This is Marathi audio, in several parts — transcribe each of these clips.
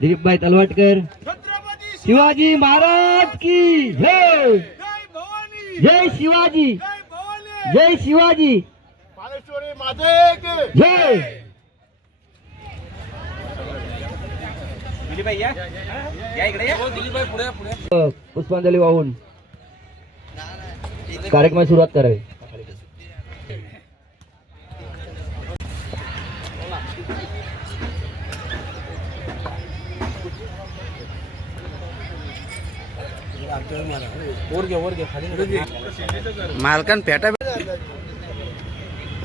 दिलीपभाई तलवाटकर। शिवाजी महाराज की जय। जय शिवाजी, जय शिवाजी, पालेश्वरी माते की जय। दिलीपभाई या इकडे या. दिलीपभाई पुढे. पुष्पांजली वाहून कार्यक्रमाची सुरुवात करावी. मालकान पेटा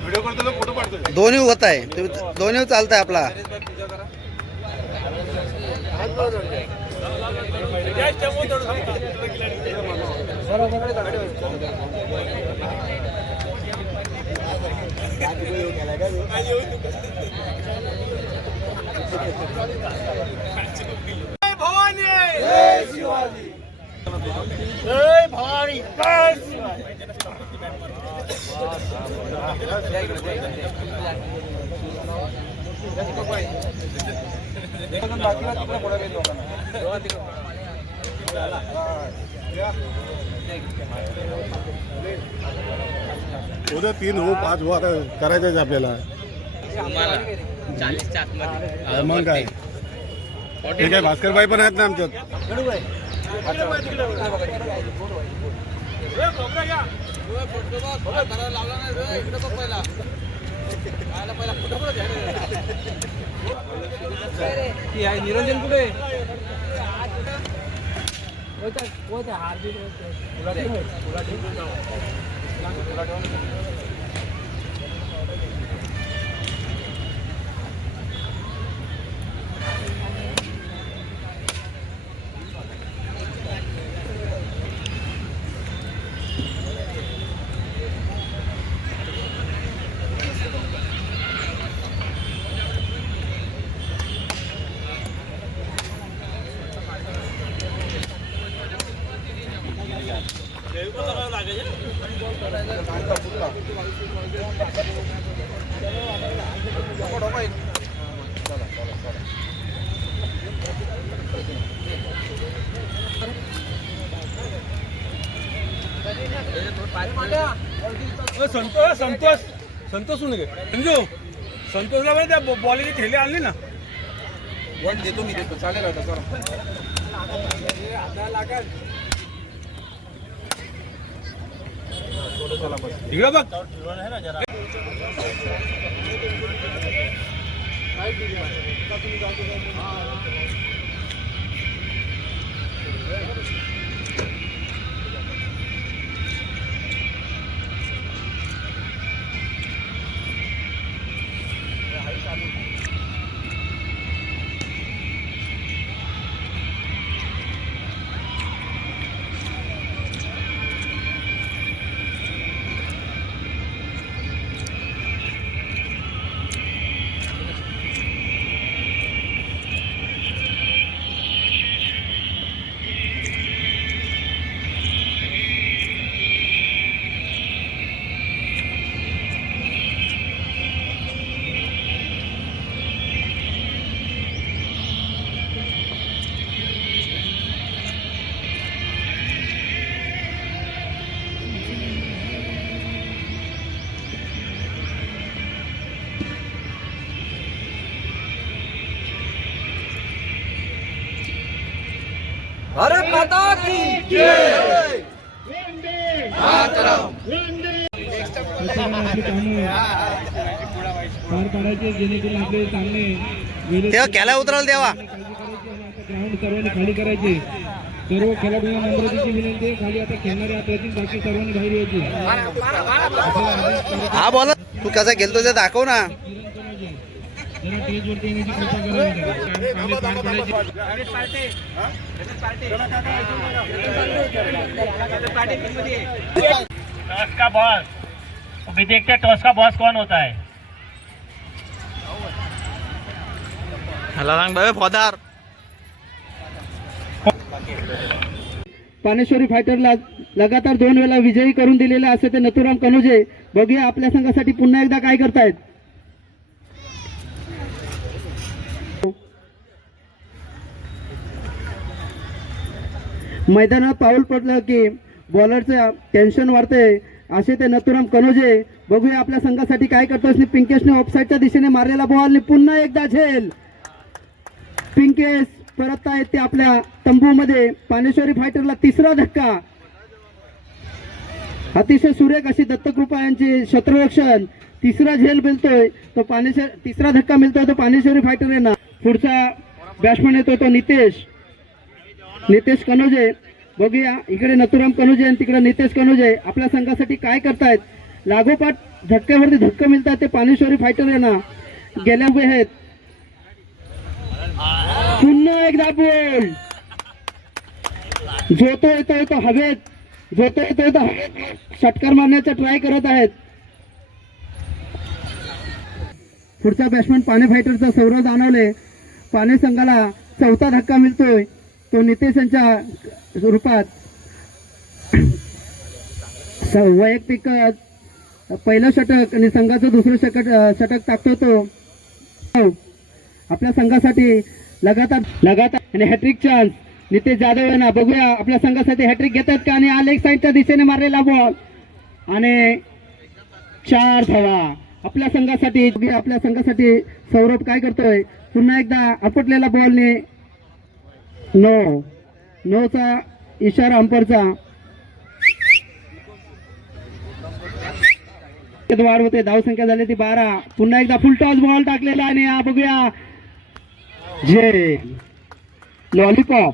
व्हिडिओ करतो फोटो काढतो. दोन्ही होत आहे, दोन्ही चालतंय आपला. भवानी जय शिवाजी, जय भवानी जय शिवाजी. उद्या 3 हो 5 हो आता करायचंच आपल्याला. मग काय ठीक आहे. भास्करबाई पण आहेत ना आमच्यात. निरंजन कुठे. संतोष संतोष संतोष सुन संजू संतोषला पण त्या बॉलीची ठेली आणली ना. वन देतो मी, देतो चालेल आता. इकडे बघ. भारत माता की जय. मातरम. पार पाडायचे जेणेकरून आपले चांगले तेव्हा केला उतराल तेव्हा. ग्राउंड सर्वांनी खाली करायचे. सर्व खेळाडूंना नम्रतेची विनंती आहे. खाली आता खेळणारे आताची बाकी सर्वांनी बाहेर यायचे. हा बोला, तू कसा गेलतो ते दाखव ना. जरा स्टेजवरती येण्याची कृपा करावी. टॉस का बॉस, अभी देखते हैं टॉस का बॉस कौन होता है. फौदार पानेश्वरी फायटरला लगातार 2 वेळा विजयी करून दिलेले असे ते नथुराम कनोजे. बघूया आपल्या संघासाठी पुन्हा एकदा काय करतायत. मैदानात पाऊल पडलं की बॉलरचं टेन्शन वाढते. असे ते नथुराम कनोजे. बघूया आपल्या संघासाठी काय करतोय. पिंकेशने ऑफसाईडच्या दिशेने मारलेला बॉल पुन्हा एकदा झेल. पिंकेश परत आहेत ते आपल्या तंबूमध्ये. पानेश्वरी फायटरला तिसरा धक्का. अतिशय सुरेख अशी दत्तकृपा यांची क्षेत्ररक्षण. तिसरा झेल मिळतोय तो तिसरा धक्का मिळतोय तो पानेश्वरी फायटर यांना. पुढचा बॅट्समन येतो तो नितेश कनोजे. बघूया इकडे नथुराम कनोजे आणि तिकडे नितेश कनोजे आपल्या संघासाठी काय करतायत. लागोपाठ धक्क्यावरती धक्का मिळतात ते पानेश्वरी फायटर यांना. गेल्या उभे आहेत. पुन्हा एकदा बॉल जोतो येतोय तो हवेत. जोतो येतोय तो हवेत षटकार मारण्याचा ट्राय करत आहेत. पुढचा बॅट्समन पाने फायटरचा सौरव दानवले. पाने संघाला चौथा धक्का मिळतोय तो नितेश यांच्या रूपात. वैयक्तिक पहिलं षटक आणि संघाचं दुसरं षटक टाकतो तो. आपल्या संघासाठी लगातार आणि हॅट्रिक चान्स नितेश जाधव यांना. बघूया आपल्या संघासाठी हॅट्रिक घेतात का. आणि हा लेग साईडच्या दिशेने मारलेला बॉल आणि 4 धावा आपल्या संघासाठी. सौरभ काय करतोय. पुन्हा एकदा आपटलेला बॉलने नोचा इशारा अंपरचा. वाढ होते. धावसंख्या झाली ती 12. पुन्हा एकदा फुल टॉस बॉल टाकलेला आणि बघूया जे लॉलीपॉप